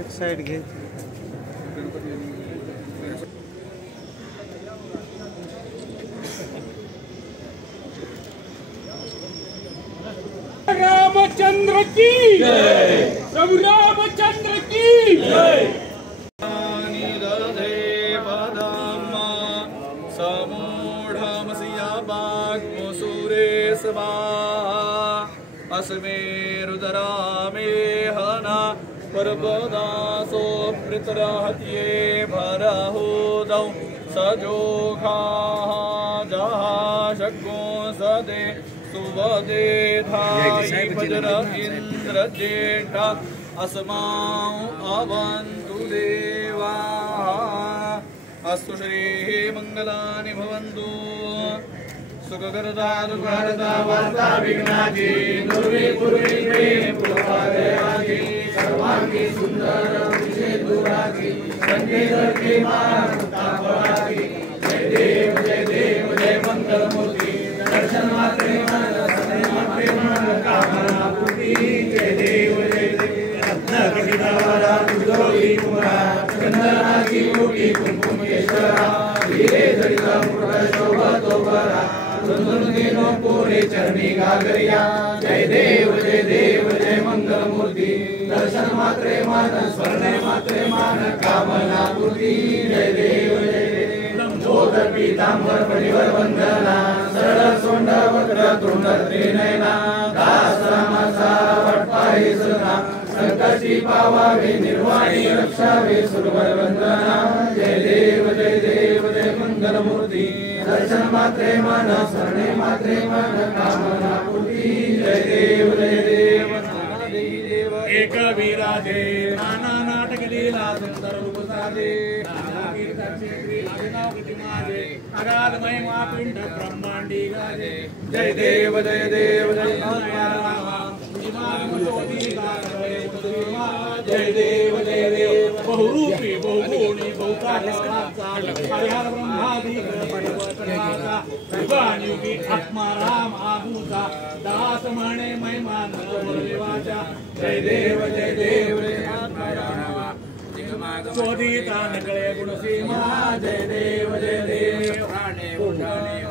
एक साइड घे. रामचंद्र की जय. प्रभु रामचंद्र की जय. अस्मे रुदरा मे हना पर्वदासो पृतरहत्ये भरहुदौ सजोखा जहा शक्को सदे सुवदे धायि भजर इंद्र जेठा अस्माउ अवन्तु देवा. अस्तु श्री मंगलानि भवन्तु. सुखकरता दुर्गहरता वार्ता विघ्नाची दुर्विपूर्वी प्रेम पुष्पादयाची सर्वांगी सुंदर विषय दुराची संगीतर्की मानता फळाची. जय देव जय मंगल मूर्ती दर्शन मात्रे मन सने मात्रे मन कामना पूर्ती. जय देव रत्नकटितावरा दुर्गोळी कुमारा चंदनाची मुठी कुंकुम केशरा हिरे जडिता मुकुट शोभतो बरा सुंदरनो पोरे चरणी गागरिया. जय देव जय मंगल मूर्ती दर्शन मात्रे मान स्मरणे मात्रे मान कामना पूर्ती. जय देव धोतर पीतांबर परिवर वंदना सरळ सोंड वक्र तोंड त्रिनयना दास रामाचा वटपाही सना संकटी पावावे निर्वाणी रक्षावे सुरवर वंदना. जय देव जय मंगल मूर्ती दर्शन मात्रे मन स्मरणे मात्रे मन कामना पूर्ती. जय देव एक विराजे नाना नाटक लीला सुंदर रूप साजे नाना कीर्तन क्षेत्री आदिनाव कृति माजे अगाध महिमा पिंड ब्रह्मांडी गाजे. जय देव जय आत्मा जय देव बहुरूपी बहुगुणी बहुकार्य ब्रह्मादि युगानुयुगी आत्मा राम आहूता दास म्हणे महिमान वाचा. जय देव शोधिता नकळे गुणसीमा. जय देव प्राणे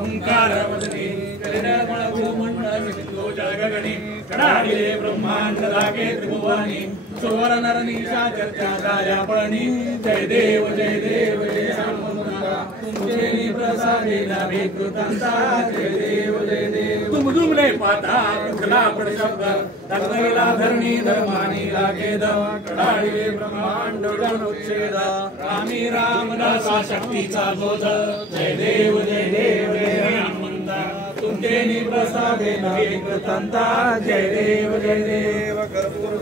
ओंकार वदनी निर्मळ भूमंडल सिंधू जगगणी कडाडिले ब्रह्मांड रागे त्रिभुवनी सुवर नरनीशा चर्चा दाया पळणी. जय देव जय सामुद्रा तुमचे प्रसादे नावे कृतांता. जय देव तुम दुमले पाता तुकला पड शब्द तगला धरणी धर्मानी लागेद कडाडिले ब्रह्मांड उच्छेद रामी रामदासा शक्तीचा बोध. जय देव हनुमंता तुमचे प्रसादे नवे कृतांता. जय देव कर्पूर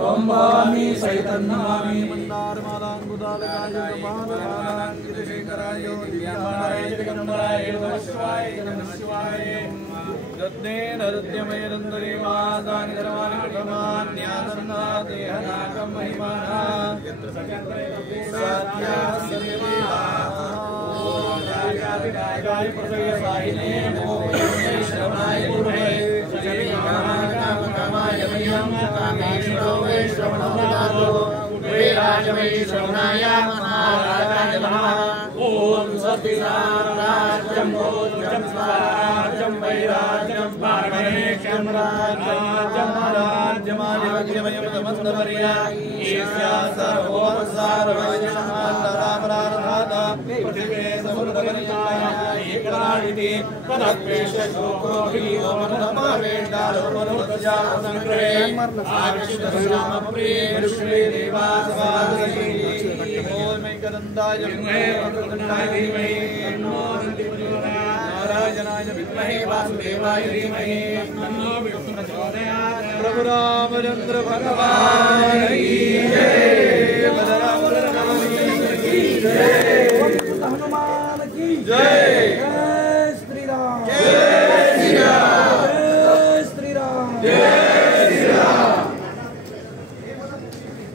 ओम भवानी सैतन्यमामी मंदार मालांगुदालकाय कपालकालांकित शेखराय दिव्यांबराय जगदम्बराय नमः शिवाय. रत्नेन रत्नमय रंदरे वादानि धर्मानि प्रथमान्यासन्ना देहनाकं महिमाना यत्र सत्यात्रे सत्या सदेवा. विनायकाय प्रसयसायिने नमो श्रवणाय गुरुवे कामकामाय मह्यं कामेश्वरो वै श्रवणो वे राजवै श्रवणाय महाराजाय नमः. ओम सत्याराज्यं भोजं स्वराज्यं वैराज्यं पारमेश्वरं राज्यं राज्यमादिवज्यमयं तमस्तवर्या ईश्या सर्वोम सर्वजनः रामराधाता पृथिवे समुद्रवनिताय एकराणिति पदक्वेश शोकोभिः ओमनमवेष्टारो मनोत्जा संग्रहे आर्षित श्यामप्रिये विश्वे देवासवादि. ओम ऐकदन्ताय विद्महे वक्रतुण्डाय धीमहि तन्नो दन्ति प्रचोदयात्. नारायणाय विद्महे वासुदेवाय धीमहि तन्नो विष्णुः प्रचोदयात्. प्रभु रामचंद्र भगवान की जय.